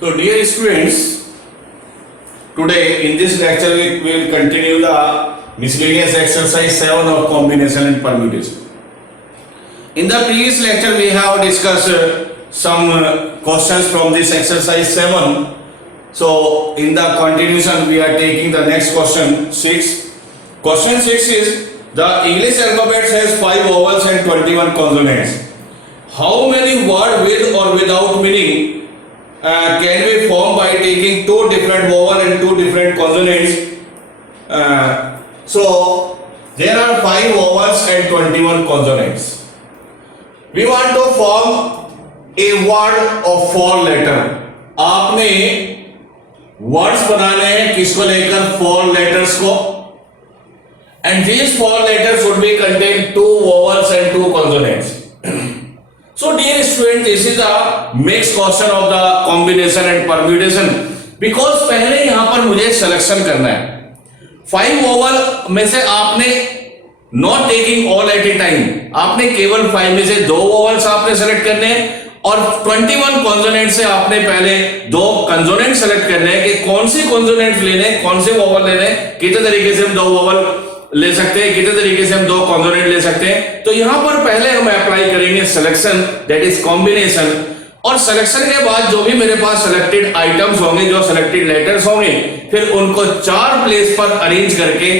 So dear students, today in this lecture we will continue the miscellaneous exercise 7 of combination and permutation. In the previous lecture we have discussed some questions from this exercise 7. So in the continuation we are taking the next question 6. Question 6 is the English alphabet has 5 vowels and 21 consonants. How many words with or without meaning can be formed by taking 2 different vowels and 2 different consonants? So there are 5 vowels and 21 consonants. We want to form a word of 4 letters. आपने वर्ड्स बनाने हैं किसको लेकर 4 letters को, and these 4 letters should be contain 2 vowels and 2 consonants. So dear student, this is a mixed question of the combination and permutation, because पहले यहाँ पर मुझे सिलेक्शन करना है 5 vowel में से आपने not taking all at a time, आपने केवल 5 में से 2 vowels आपने सेलेक्ट करने हैं और 21 कॉन्सोनेंट से आपने पहले 2 कंसोनेंट सेलेक्ट करने हैं कि कौन सी कॉन्सोनेंट लेने, कौन से वोवल लेने, कितने तरीके से हम 2 वोवल ले सकते हैं, कितने तरीके से हम 2 कॉन्सोनेंट ले सकते हैं. तो यहां पर पहले हम अप्लाई करेंगे सिलेक्शन, दैट इज कॉम्बिनेशन, और सिलेक्शन के बाद जो भी मेरे पास सिलेक्टेड आइटम्स होंगे, जो सिलेक्टेड लेटर्स होंगे, फिर उनको 4 प्लेस पर अरेंज करके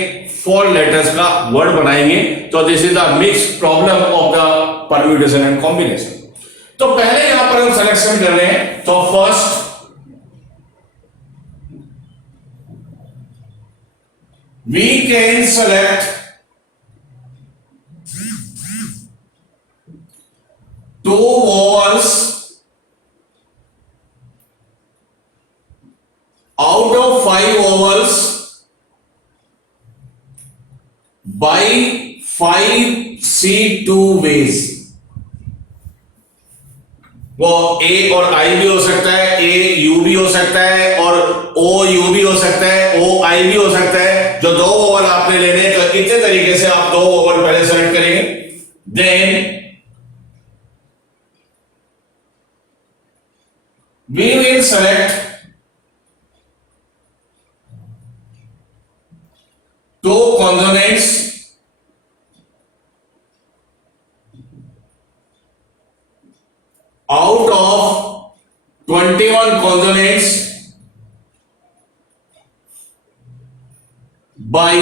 4 लेटर्स का वर्ड बनाएंगे. तो this is the mix problem of the permutation and combination. तो पहले यहां पर हम सिलेक्शन कर रहे हैं. तो first we can select 2 vowels out of 5 vowels by 5C2 ways. वो A और I भी हो सकता है, A U भी हो सकता है, और O U भी हो सकता है, O I भी हो सकता है. जो 2 वोवल आपने लेने, तो इतने तरीके से आप 2 वोवल पहले सेलेक्ट करेंगे. Then we will select 2 consonants out of 21 consonants by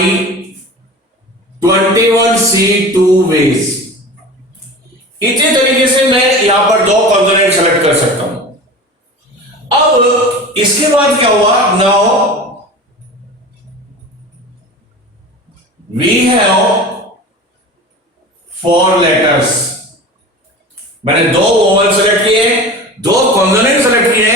21C2 ways. इसी तरीके से मैं यहां पर 2 कॉन्सोनेंट सेलेक्ट कर सकता हूं. अब इसके बाद क्या हुआ? Now we have 4 letters. मैंने 2 वोवल सेलेक्ट किए, 2 कॉन्सोनेंट सेलेक्ट किए.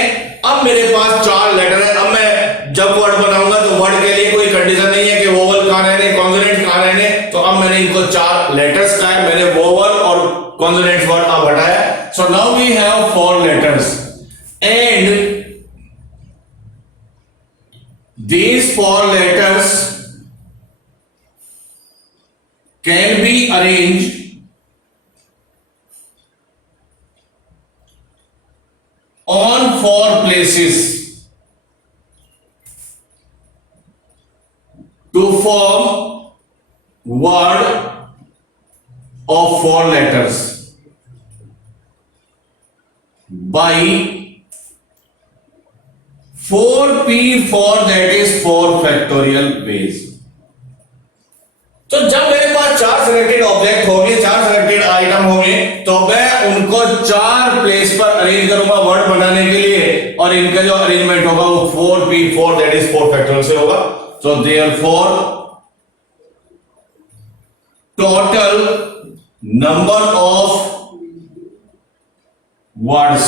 अब मेरे पास 4 लेटर है. अब मैं जब वर्ड बनाऊंगा तो वर्ड के लिए कोई कंडीशन नहीं है कि वोवल कहां रहने, कॉन्सोनेंट कहां रहने. तो अब मैंने इनको 4 लेटर्स का है, मैंने वोवल और कॉन्सोनेंट वर्ड अब हटाया. So now we have 4 letters and these 4 letters can be arranged on 4 places to form word of 4 letters by 4P4, that is 4 factorial ways. तो जब मेरे पास 4 सिलेक्टेड ऑब्जेक्ट होंगे, 4 सिलेक्टेड आइटम होंगे, तो मैं उनको 4 प्लेस पर अरेंज करूंगा वर्ड बनाने के लिए, और इनका जो अरेंजमेंट होगा वो 4P4, that is 4 factorial से होगा. So therefore total number of words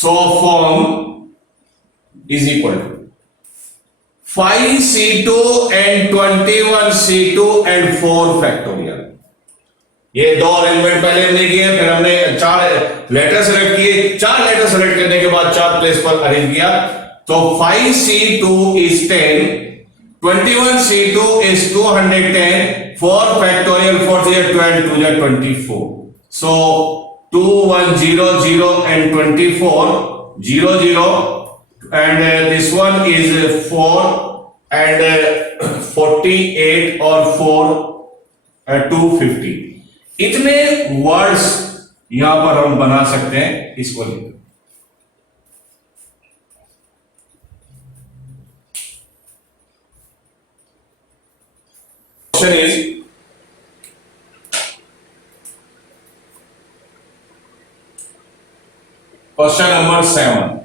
so form is equal to 5C2 and 21C2 and 4 factorial. ये 2 अरेंजमेंट पहले हमने किए, फिर हमने 4 लेटर सेलेक्ट किए. 4 लेटर सेलेक्ट करने के बाद 4 प्लेस पर अरेंज किया. तो 5C2 is 10, 21C2 is 210, 4 factorial 4 12 2 24. So 2100 and 24 00, and this one is 4 and 48 or 4 250. इतने वर्ड्स यहां पर हम बना सकते हैं इसको लेकर. Question is question number 7.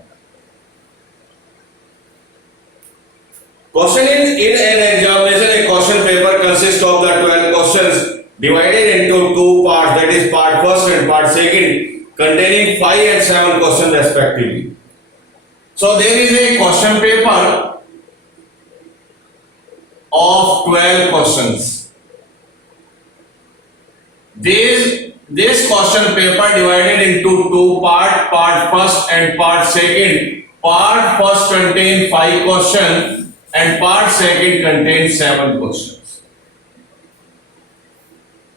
Question in an examination, a question paper consists of the 12 questions divided into two parts, that is part first and part second, containing 5 and 7 questions respectively. So there is a question paper of 12 questions. This question paper divided into two parts, part first and part second. Part first contains 5 questions and part second contains 7 questions.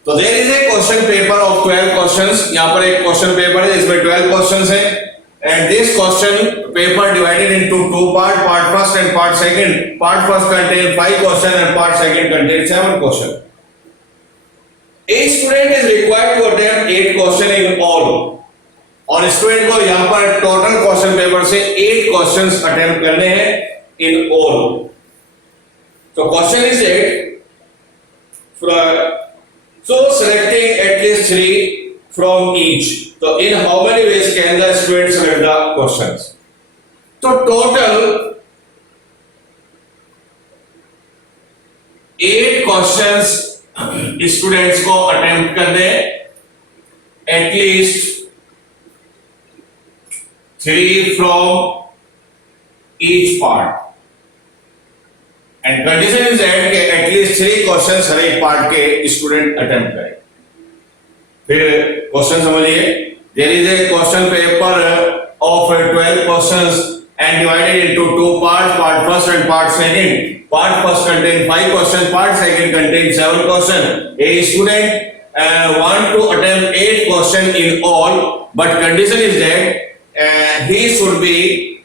So there is a question paper of 12 questions. यहाँ पर एक question paper है इसमें 12 questions है, and this question paper divided into two parts, part first and part second. Part first contains 5 questions and part second contains 7 questions. A student is required to attempt 8 questions in all. और स्टूडेंट को यहाँ पर total question paper से 8 questions attempt करने हैं in all. तो question is 8. So selecting at least 3 from each. So in how many ways can the student select the questions? So total 8 questions students को अटेम्प्ट करने, एटलीस्ट 3 from each part, and condition is that कि at least 3 questions हर एक पार्ट के student attempt करें. फिर क्वेश्चन समझिए. There is a question paper of 12 questions and divided into 2 parts, part first and part second. Part first contains 5 questions, part second contains 7 questions. A student want to attempt 8 questions in all, but condition is that he should be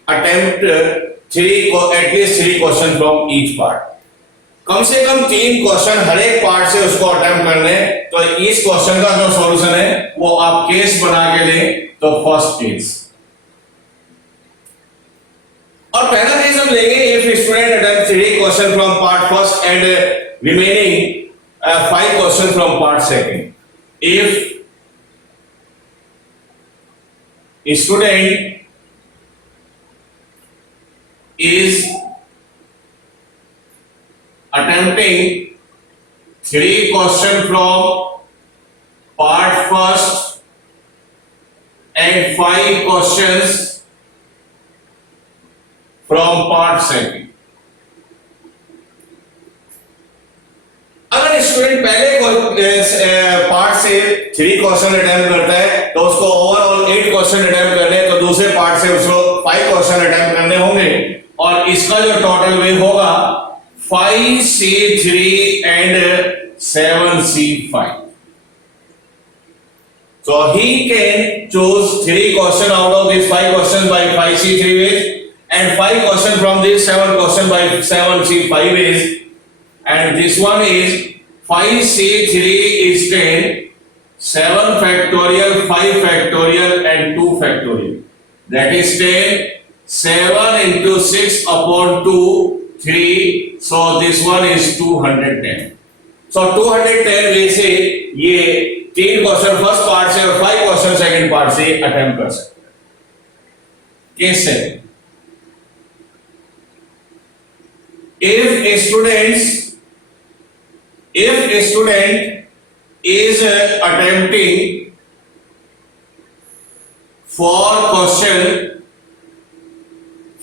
attempt at least 3 questions from each part. कम से कम 3 क्वेश्चन हर एक पार्ट से उसको अटेम्प्ट करने. तो इस क्वेश्चन का जो सॉल्यूशन है वो आप केस बना के लें. तो फर्स्ट केस, और पहला केस हम लेंगे if student attempt 3 question from part first and remaining 5 question from part second. If student is attempting 3 questions from part first and 5 questions from part second. अगर स्टूडेंट पहले पार्ट से 3 क्वेश्चन अटेम्प्ट करता है तो उसको ओवरऑल 8 क्वेश्चन अटेम्प्ट करने हैं, तो दूसरे पार्ट से उसको 5 क्वेश्चन अटेम्प्ट करने होंगे, और इसका जो टोटल वे होगा 5C3 and 7C5. So he can choose 3 questions out of these 5 questions by 5C3 ways and 5 questions from these 7 questions by 7C5 ways, and this one is 5C3 is 10, 7 factorial, 5 factorial and 2 factorial. That is 10, 7 into 6 upon 2, 3. So this one is 210. So 210 वे से ये 3 question first part से और 5 question second part से अटेम्प्ट कर सकते हैं. केस है, if a student is attempting 4 questions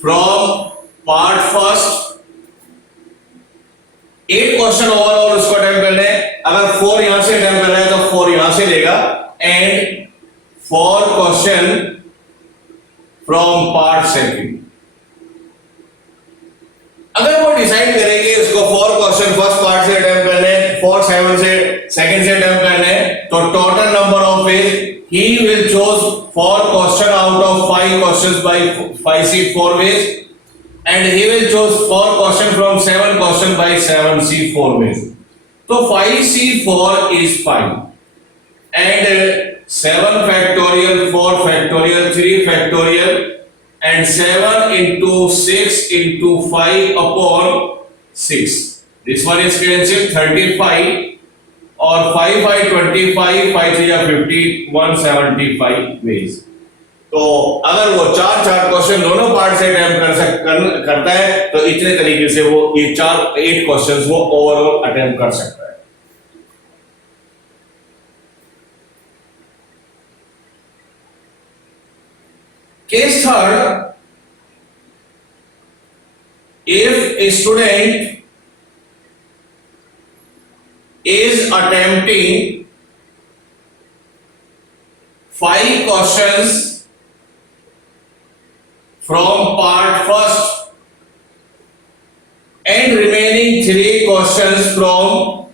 from part first, 8 question overall उसको अटेम्प्ट करने हैं. अगर 4 यहां से अटेम्प्ट कर रहा है तो 4 यहां से लेगा, एंड 4 क्वेश्चन फ्रॉम पार्ट सेकंड. अगर वो डिसाइड करे कि उसको 4 क्वेश्चन फर्स्ट पार्ट से अटेम्प्ट करने, 4 7 से सेकंड से अटेम्प्ट करने, तो total number of ways he will choose 4 question out of 5 questions by 5C 4 ways, and he will choose 4 question from 7 question by 7C 4 ways. So 5C4 is 5, and 7 factorial, 4 factorial, 3 factorial, and 7 into 6 into 5 upon 6. This one is cancelled 35, और 5 5 25, 5 3 50, 175 ways. तो अगर वो चार क्वेश्चन दोनों पार्ट से अटेम्प्ट करता है तो इतने तरीके से वो ये 8 क्वेश्चंस वो ओवरऑल अटेम्प्ट कर सकता है. Case third, if a student is attempting 5 questions from part first and remaining 3 questions from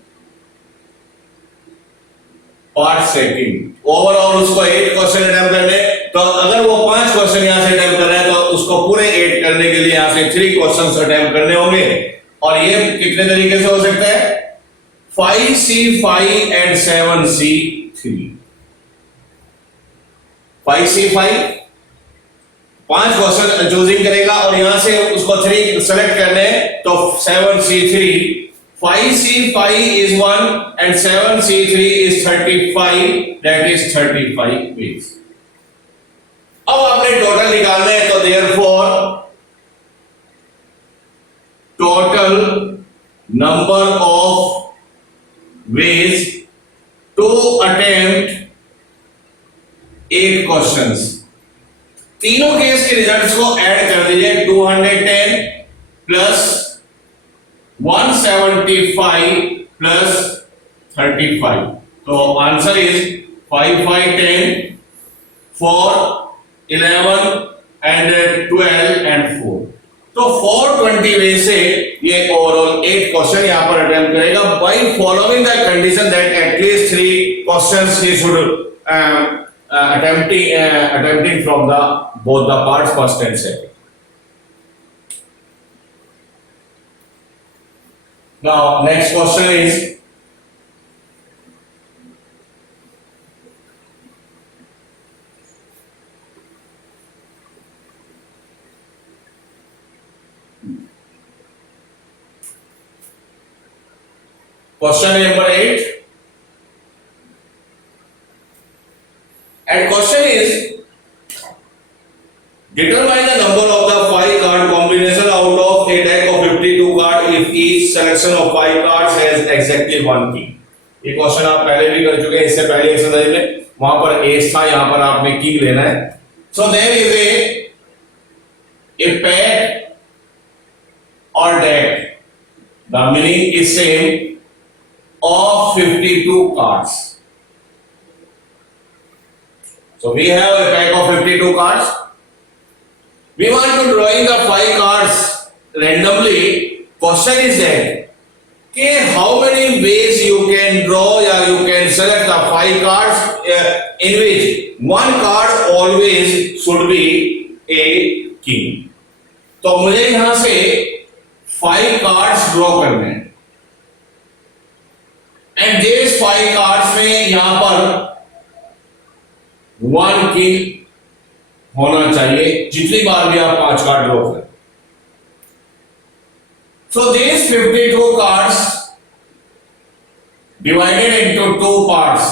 part second, overall उसको 8 क्वेश्चन अटेम्प्ट करने, तो अगर वो 5 क्वेश्चन यहां से अटेम्प्ट कर रहा है तो उसको पूरे 8 करने के लिए यहां से 3 क्वेश्चंस अटेम्प्ट करने होंगे. और ये कितने तरीके से हो सकता है? 5C5 and 7C3. 5C5 5 question choosing करेगा और यहां से उसको 3 सेलेक्ट करने हैं, तो 7C3. 5C5 is 1 and 7C3 is 35, that is 35 ways. अब आपने टोटल निकालना है, तो therefore total number of ways to attempt 8 questions. तीनों केस के रिजल्ट्स को ऐड कर दीजिए. 210 प्लस 175 प्लस 35. तो आंसर इज 5 5 10 4 11 and 12 and 4. तो 420 वे से ये ओवरऑल 8 क्वेश्चन यहां पर अटेम्प्ट करेगा by following the condition that at least 3 questions he should attempting from the both the parts first and second. Now next question is question number 8, and question is determine the number of the 5 card combination out of a deck of 52 card if each selection of 5 cards has exactly 1 king. ये क्वेश्चन आप पहले भी कर चुके हैं, इससे पहले एक्सरसाइज में वहां पर एस था, यहां पर आपने किंग लेना है. So there is a pack और deck, the meaning is same of 52 cards. So we have a pack of 52 cards. We want to drawing the 5 cards randomly. Question is that okay, how many ways you can draw or you can select the 5 cards in which one card always should be a king. तो मुझे यहां से 5 cards draw करने हैं, and these 5 cards में यहां पर 1 king होना चाहिए जितनी बार भी आप 5 कार्ड ड्रॉ करें. So these 52 cards divided into 2 parts.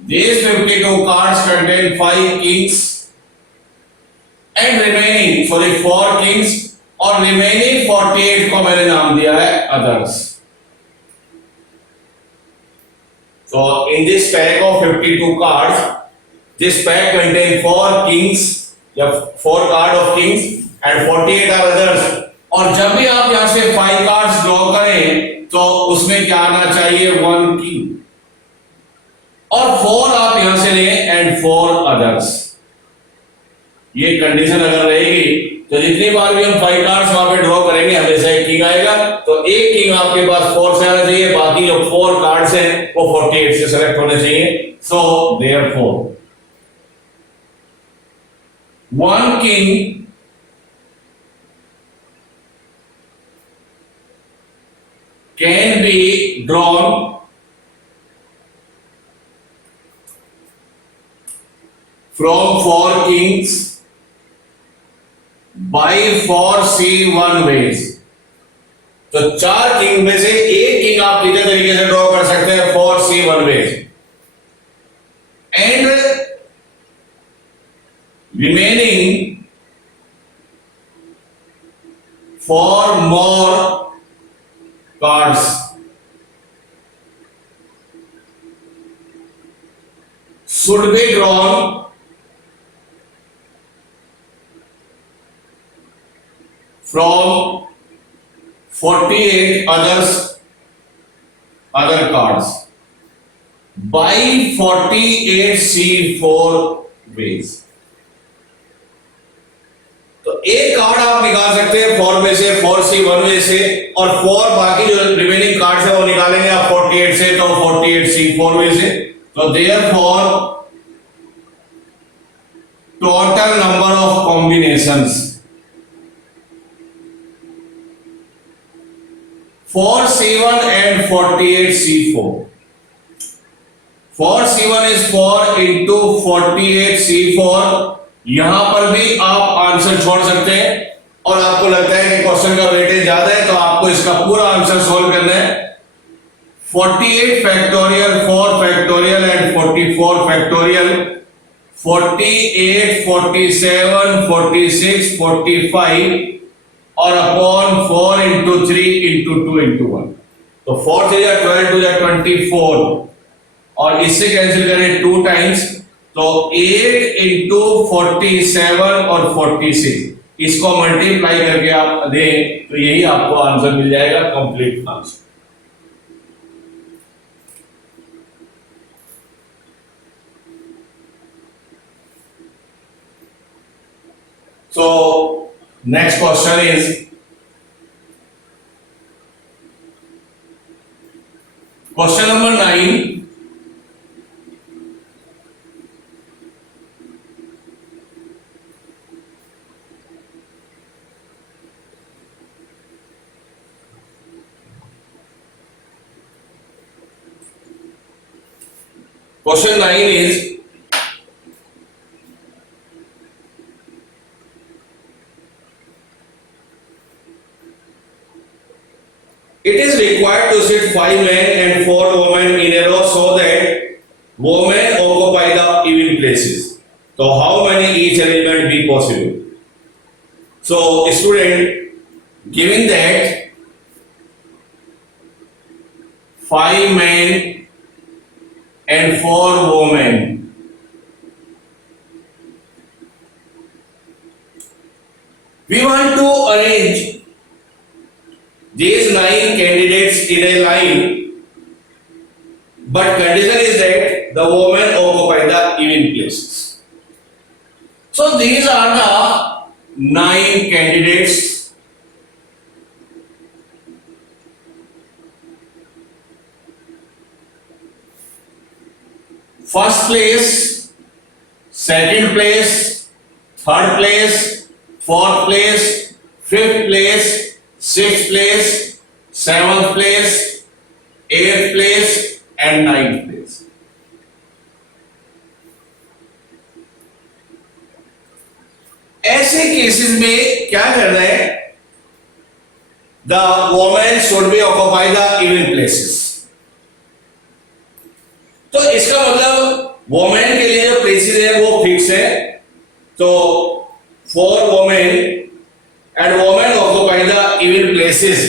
These 52 cards contain 5 kings and remaining 4 kings और remaining 48 को मैंने नाम दिया है others. So in this pack of 52 cards, this pack contains 4 kings, या 4 card of kings and 48 are others. और जब भी आप यहां से 5 कार्ड्स ड्रॉ करें तो उसमें क्या आना चाहिए? 1 किंग, और 4 आप यहां से लें एंड 4 अदर्स. ये कंडीशन अगर रहेगी तो जितनी बार भी हम 5 कार्ड्स वहां पे ड्रॉ करेंगे हमेशा एक किंग आएगा. तो एक किंग आपके पास 4 से आना चाहिए, बाकी जो 4 कार्ड्स हैं वो 48 से सेलेक्ट होने चाहिए. So therefore one king can be drawn from four kings by 4C1 ways। तो चार किंग में से एक किंग आप सीधे तरीके से ड्रॉ कर सकते हैं 4C1 ways, and remaining 4 more cards should be drawn from 48 other cards by 48C4 ways। तो एक कार्ड आप निकाल सकते हैं 4 में से, 4C1 में से, और 4 बाकी जो रिमेनिंग कार्ड्स है वो निकालेंगे आप 48 से, तो 48C4 में से। तो therefore total number of combinations 4C1 and 48C4। 4C1 is 4 into 48C4। यहां पर भी आप आंसर छोड़ सकते हैं, और आपको लगता है कि क्वेश्चन का वेटेज ज्यादा है तो आपको इसका पूरा आंसर सॉल्व करना है। 48 फैक्टोरियल, 4 फैक्टोरियल एंड 44 फैक्टोरियल, 48, 47, 46, 45 और अपॉन 4 into 3 into 2 into 1। तो 4 3 या 12 2 या 24, और इससे कैंसिल करें 2 टाइम्स, तो 8 into 47 और 46, इसको मल्टीप्लाई करके आप दें तो यही आपको आंसर मिल जाएगा, complete answer. So next question is question number 9। Question 9 is it is required to sit 5 men and 4 women in a row so that women occupy the even places। So how many each arrangement be possible? So student, given that 5 men and 4 women, we want to arrange these 9 candidates in a line, but condition is that the women occupy the even places। So these are the 9 candidates। First place, second place, third place, fourth place, fifth place, sixth place, seventh place, eighth place and ninth place। ऐसे केसेस में क्या करना है, the women should be occupy the even places. तो इसका मतलब वोमेन के लिए जो प्लेसेस है वो फिक्स है, तो 4 women and women occupy the even places.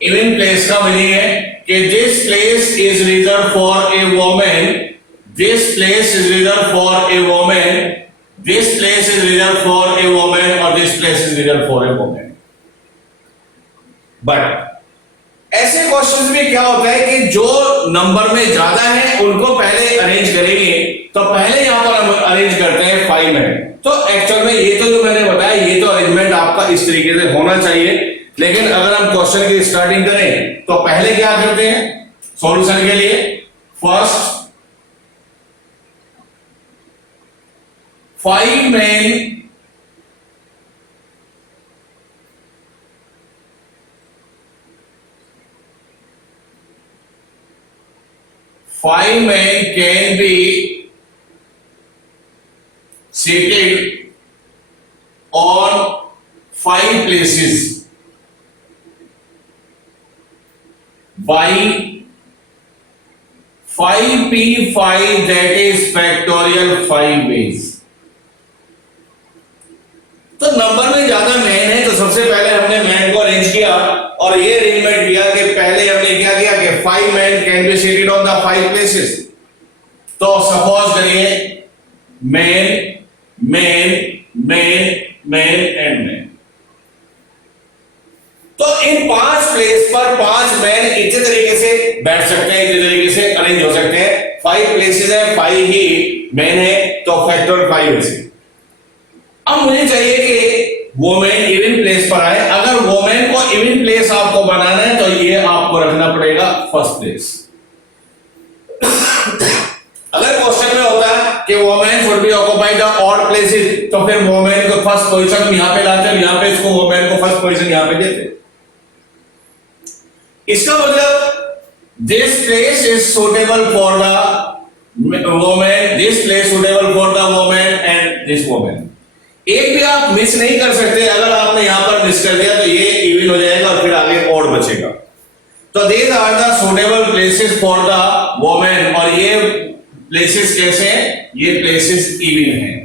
Even place का मीनिंग है कि this place is reserve for a women, this place is reserve for a women, this place is reserve for a women, और this place is reserve for a women. But ऐसे questions में क्या होता है कि जो नंबर में ज्यादा है उनको पहले अरेंज करेंगे, तो पहले यहां पर हम अरेंज करते हैं 5 में। तो एक्चुअल में ये तो जो मैंने बताया ये तो अरेंजमेंट आपका इस तरीके से होना चाहिए, लेकिन अगर हम क्वेश्चन की स्टार्टिंग करें तो पहले क्या करते हैं सॉल्यूशन के लिए, फर्स्ट 5 men 5 men can be seated on 5 places by 5p5, that is factorial 5 ways. तो नंबर में ज्यादा मैन है, तो सबसे पहले हमने मैन को अरेंज किया और ये अरेंजमेंट किया कि पहले हमने क्या किया कि 5 man can be seated on the 5 प्लेसेस. तो सपोज करिए man man man man and man. तो इन 5 प्लेस पर 5 मैन इसी तरीके से बैठ सकते हैं, इसी तरीके से अरेंज हो सकते हैं. 5 प्लेसेस है, 5 ही मैन है, तो फैक्टर 5 है. अब मुझे चाहिए कि वोमेन इवन प्लेस पर आए. अगर वोमेन को इवन प्लेस आपको बनाना है तो ये आपको रखना पड़ेगा फर्स्ट प्लेस. अगर क्वेश्चन में होता है कि women should be occupy the odd places, तो फिर वोमेन को फर्स्ट पोजीशन यहां पे लाते हैं, यहां पे इसको वोमेन को फर्स्ट पोजीशन यहां पे देते. इसका मतलब this place is suitable for the women, this place suitable for the women and this women. एक भी आप मिस नहीं कर सकते. अगर आपने यहां पर मिस कर दिया तो ये इवन हो जाएगा और फिर आगे ऑड बचेगा. तो these are the suitable places for the women. और ये प्लेसेस कैसे हैं? ये प्लेसेस इवन हैं,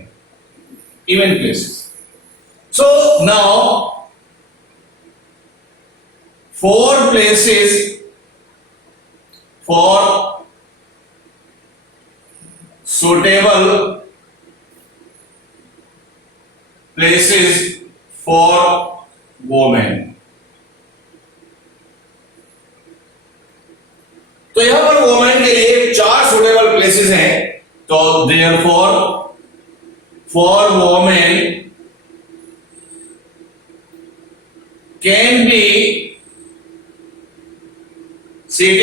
even places. So now 4 places for suitable places for women. तो यहां पर वोमेन के लिए 4 सुटेबल प्लेसेस हैं. तो therefore for women can be sit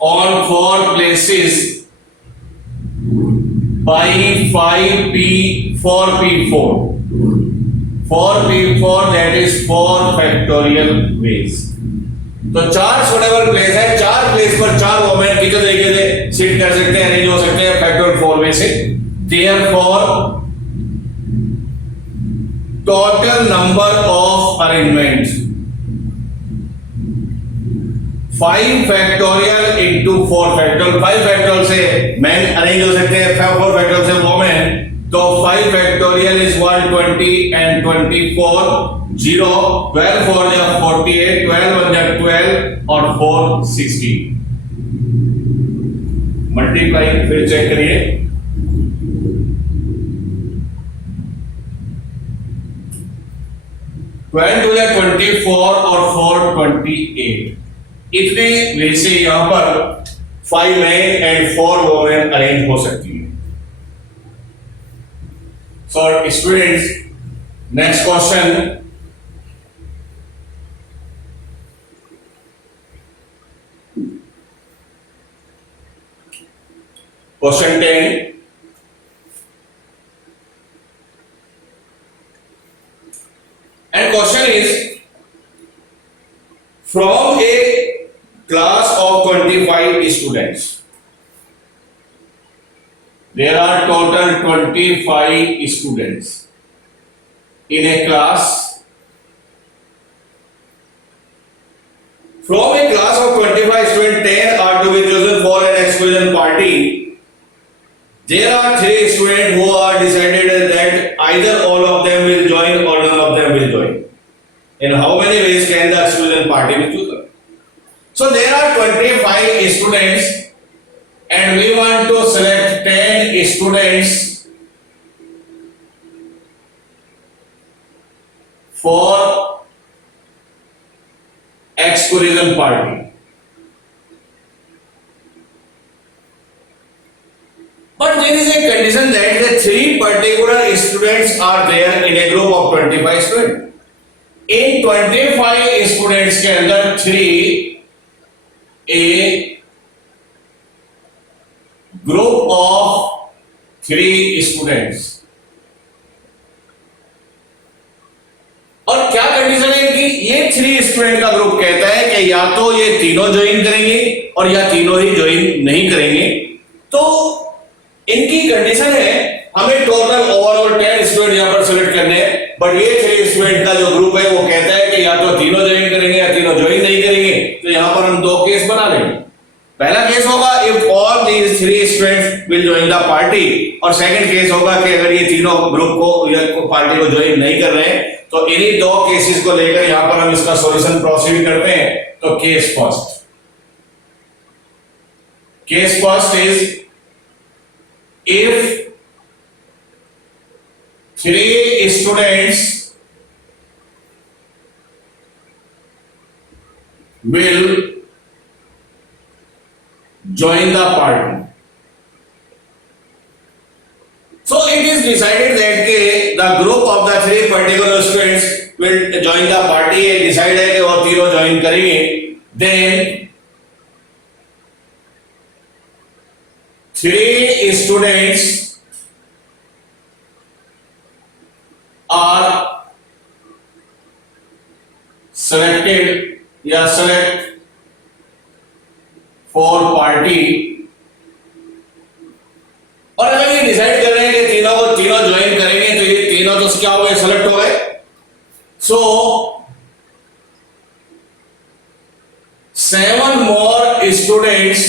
on 4 places by 4p4, that is 4 factorial ways. तो 4 सुटेबल प्लेस है, 4 प्लेस पर 4 वोमेन किस तरीके से सिट कर सकते हैं, अरेंज हो सकते हैं फैक्टर 4 में से. Therefore total number of arrangements 5 factorial into 4 फैक्टोरियल. 5 फैक्टोरियल से मैन अरेंज हो सकते हैं, 4 फैक्टोरियल से वोमेन. तो 5 फैक्टोरियल इज 120 एंड 24 0 12 4 या 48 12 1 या 12 और 4 60. मल्टीप्लाई फिर चेक करिए. 12 2 या 24 और 4 28. इतने में से यहां पर 5 मैन एंड 4 वोमेन अरेंज हो सकती है. So students, next question. Question 10. And question is, from a class of 25 students, there are total 25 students in a class. From a class of 25 students, 10 are to be chosen for an exclusion party. There are 3 students who are decided that either all of them will join or none of them will join. In how many ways can the exclusion party be chosen? So there are 25 students and we want to select 10 students for exclusion party. But there is a condition that the 3 particular students are there in a group of 25 students. In 25 students के अंदर 3 a group of 3 students. और क्या कंडीशन है इनकी? ये 3 स्टूडेंट का ग्रुप कहता है कि या तो ये तीनों ज्वाइन करेंगे और या तीनों ही ज्वाइन नहीं करेंगे। तो इनकी कंडीशन है, हमें टोटल ओवरऑल 10 स्टूडेंट यहां पर सिलेक्ट करने हैं, बट ये 3 स्टूडेंट का जो ग्रुप है वो कहता है कि या तो तीनों ज्वाइन करेंगे या तीनों ज्वाइन नहीं करेंगे। तो यहां पर हम 2 केस बना लेंगे। पहला केस होगा if all these 3 students will join the party, और सेकंड केस होगा कि अगर ये तीनों ग्रुप को या पार्टी को ज्वाइन नहीं कर रहे हैं। तो इन्हीं 2 केसेस को लेकर यहां पर हम इसका सॉल्यूशन प्रोसीड करते हैं। तो case first is if 3 students will join the party, so it is decided that the group of the 3 particular students will join the party, ये decide है कि वो तीनों join करेंगे। then 3 students are selected या select for party, और अगर ये डिसाइड कर रहे हैं कि तीनों को तीनों ज्वाइन करेंगे तो ये तीनों तो क्या हो गए, सेलेक्ट हो गए। सो 7 more students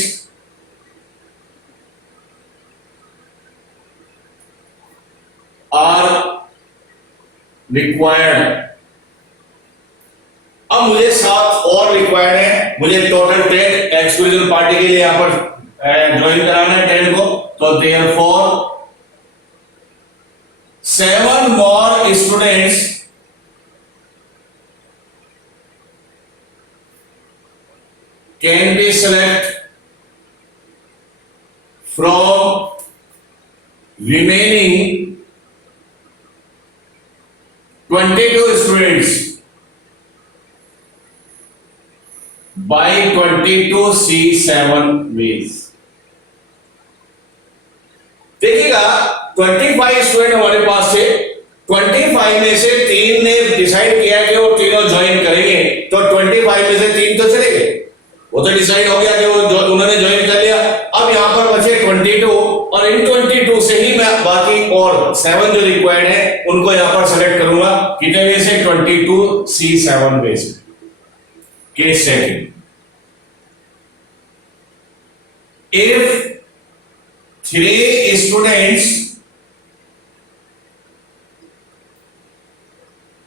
are required। अब मुझे 7 और रिक्वायर्ड है, मुझे टोटल 10 एक्सक्लूसिव पार्टी के लिए यहां पर ज्वाइन कराना है 10 को। तो therefore 7 more students can be select from remaining 22 students by 22C7 ways। देखिएगा 25 स्टूडेंट हमारे पास थे, 25 में से 3 ने डिसाइड किया कि वो तीनों ज्वाइन करेंगे, तो 25 में से 3 तो चले गए, वो तो डिसाइड हो गया कि वो उन्होंने ज्वाइन कर लिया। अब यहां पर बचे 22, और इन 22 से ही मैं बाकी और 7 जो रिक्वायर्ड है उनको यहां पर सेलेक्ट करूंगा। कितने वे से? 22C7 वे से। Case second, if 3 students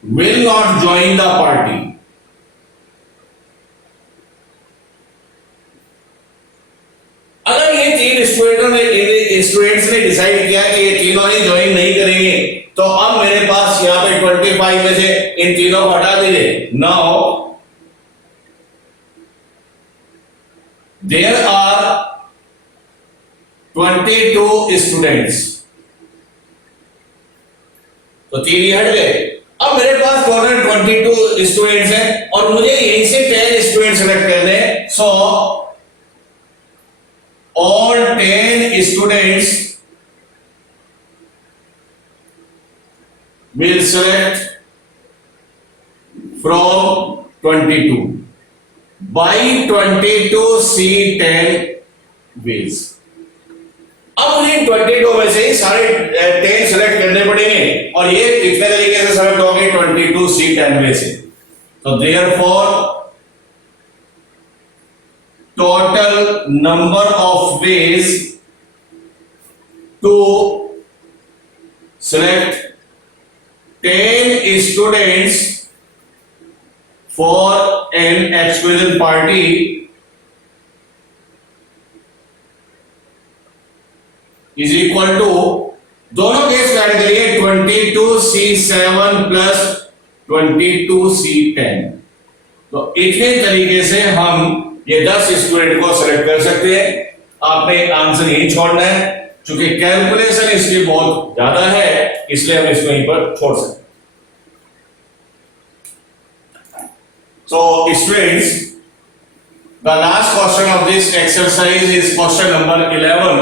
will not join the party, अगर ये 3 स्टूडेंट्स ने डिसाइड किया कि ये तीनों ही ज्वाइन नहीं करेंगे, तो अब मेरे पास यहां पे 25 में से इन तीनों को हटा दीजिए। नाउ देयर आर 22 स्टूडेंट्स, तो 3 ही हट गए। अब मेरे पास टोटल 22 स्टूडेंट्स हैं और मुझे यहीं से 10 स्टूडेंट सेलेक्ट करने हैं। सो all 10 students will select from 22 by 22C10 ways। अब मुझे 22 में से ही सारे 10 सेलेक्ट करने पड़ेंगे, और ये कितने तरीके से सेलेक्ट होंगे? 22C10 में से। तो therefore total number of ways to select 10 students for an exclusion party is equal to, दोनों केस ऐड करिए, 22C7 प्लस 22C10। तो इतने तरीके से हम ये 10 स्टूडेंट को सेलेक्ट कर सकते हैं। आपने आंसर यही छोड़ना है, क्योंकि कैलकुलेशन इसकी बहुत ज्यादा है, इसलिए हम इसको यहीं पर छोड़ सकते हैं। So students, the last question of this exercise is question number 11,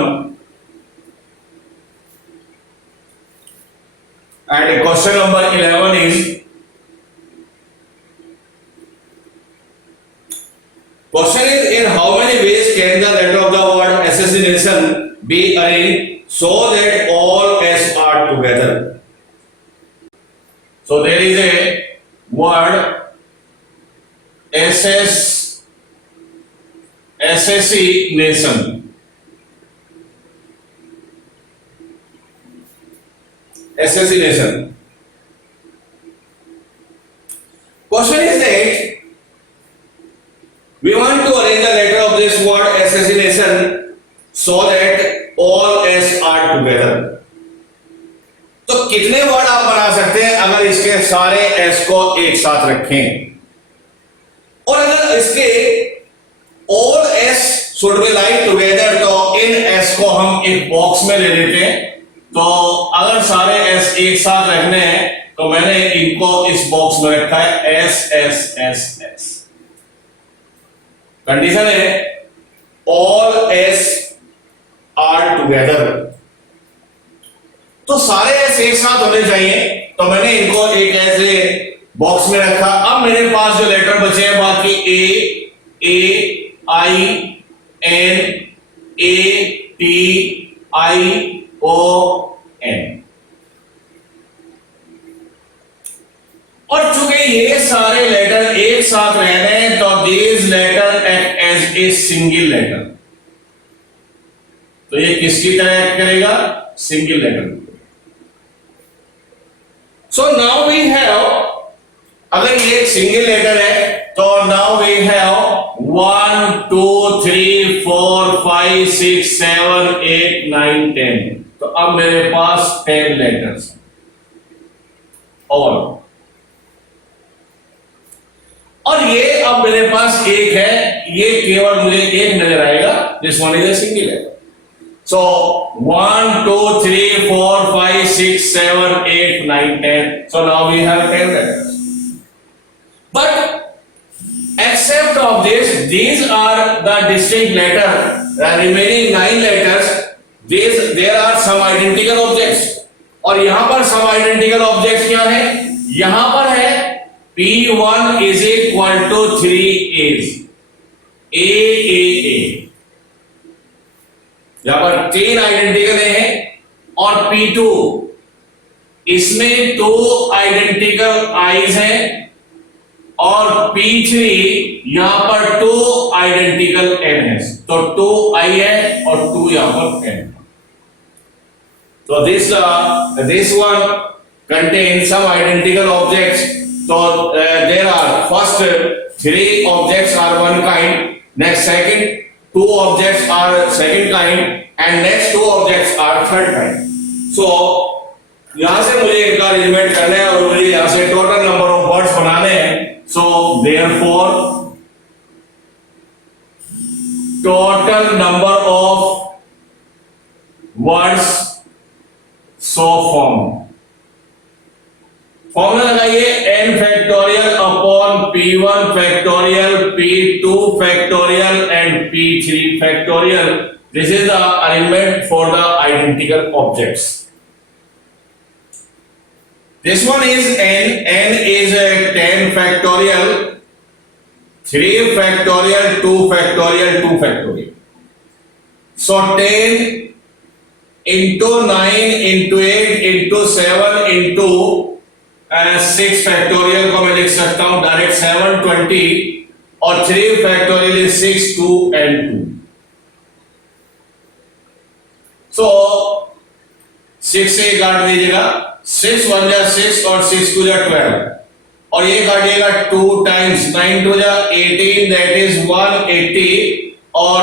and question number 11 is Question is, in how many ways can the letter of the word assassination be arranged so that all S are together? So there is a word assassination. Assassination. Question is that we want to arrange the letter of this word assassination so that all S are together. तो कितने वर्ड आप बना सकते हैं अगर इसके सारे S को एक साथ रखें, और अगर इसके all S should be like together, तो इन S को हम एक बॉक्स में ले लेते हैं. तो अगर सारे S एक साथ रखने हैं तो मैंने इनको इस बॉक्स में रखा है S S S S. Condition है ऑल S आर टुगेदर, तो सारे S एक साथ होने चाहिए, तो मैंने इनको एक ऐसे बॉक्स में रखा. अब मेरे पास जो लेटर बचे हैं बाकी A I N A T I O N, और चूंकि ये सारे लेटर एक साथ रहने हैं तो these letter act as a single letter. तो ये किसकी तरह एक्ट करेगा? Single letter. So now we have, अगर ये सिंगल लेटर है तो नाउ वी हैव 1 2 3 4 5 6 7 8 9 10. तो अब मेरे पास 10 लेटर्स और ये अब मेरे पास एक है, ये केवल मुझे एक नजर आएगा. This one is a single letter. So 1 2 3 4 5 6 7 8 9 10. So now we have 10 letters. But except of this, these are the distinct letter. The remaining 9 letters, there are some identical objects. और यहां पर some identical objects क्या है? यहां पर है P1 is equal to 3 A's. A. यहां पर 3 आइडेंटिकल हैं, और P2 इसमें 2 आइडेंटिकल I's हैं, और P3 यहां पर 2 आइडेंटिकल N है. तो 2 I है और 2 यहां पर N. So this one contains some identical objects. So there are first 3 objects are one kind, next second 2 objects are second kind, and next 2 objects are third kind. So यहां से मुझे इनका अरेंजमेंट करना है और मुझे यहां से टोटल नंबर ऑफ वर्ड्स बनाने हैं. So therefore total number of words so form. Formula लगाइए n factorial upon p1 factorial p2 factorial and p3 factorial. This is the arrangement for the identical objects. This one is n is 10 फैक्टोरियल 3 फैक्टोरियल 2 फैक्टोरियल 2 फैक्टोरियल. सो 10 into 9 into 8 into 7 into 6 फैक्टोरियल को मैं लिख सकता हूं डायरेक्ट 7 20, और 3 फैक्टोरियल 6 2 and 2. सो 6 से काट दीजिएगा, 6 1 जा 6 और 6 2 जा 12, और ये काटिएगा 2 times 9 2 जा 18, that is 180, और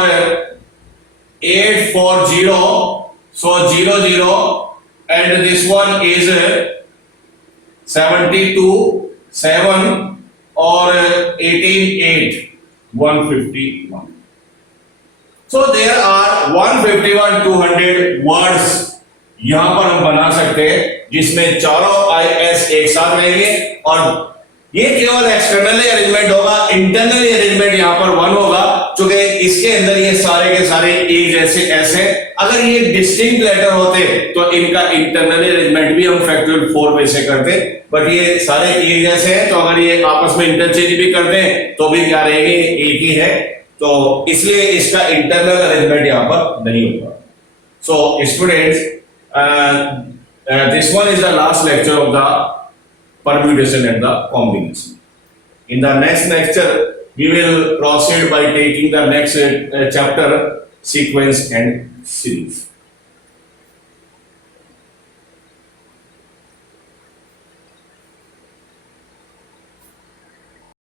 8 4 0, so 0 0, and this one is 72 7 और 18 8 151. So there are 151 200 words यहां पर हम बना सकते हैं जिसमें चारों IS एक साथ रहेंगे, और ये केवल एक्सटर्नली अरेंजमेंट होगा. इंटरनली अरेंजमेंट यहां पर 1 होगा, क्योंकि इसके अंदर ये सारे के सारे एक जैसे ऐसे. अगर ये डिस्टिंक्ट लेटर होते तो इनका इंटरनली अरेंजमेंट भी हम फैक्टोरियल 4 में से करते, बट ये सारे एक जैसे हैं, तो अगर ये आपस में इंटरचेंज भी करते हैं तो भी क्या रहेंगे, एक ही है. तो इसलिए इसका इंटरनल अरेंजमेंट यहाँ पर नहीं होगा. So students, this one is the last lecture of the permutation and the combination. In the next lecture, we will proceed by taking the next chapter, sequence and series.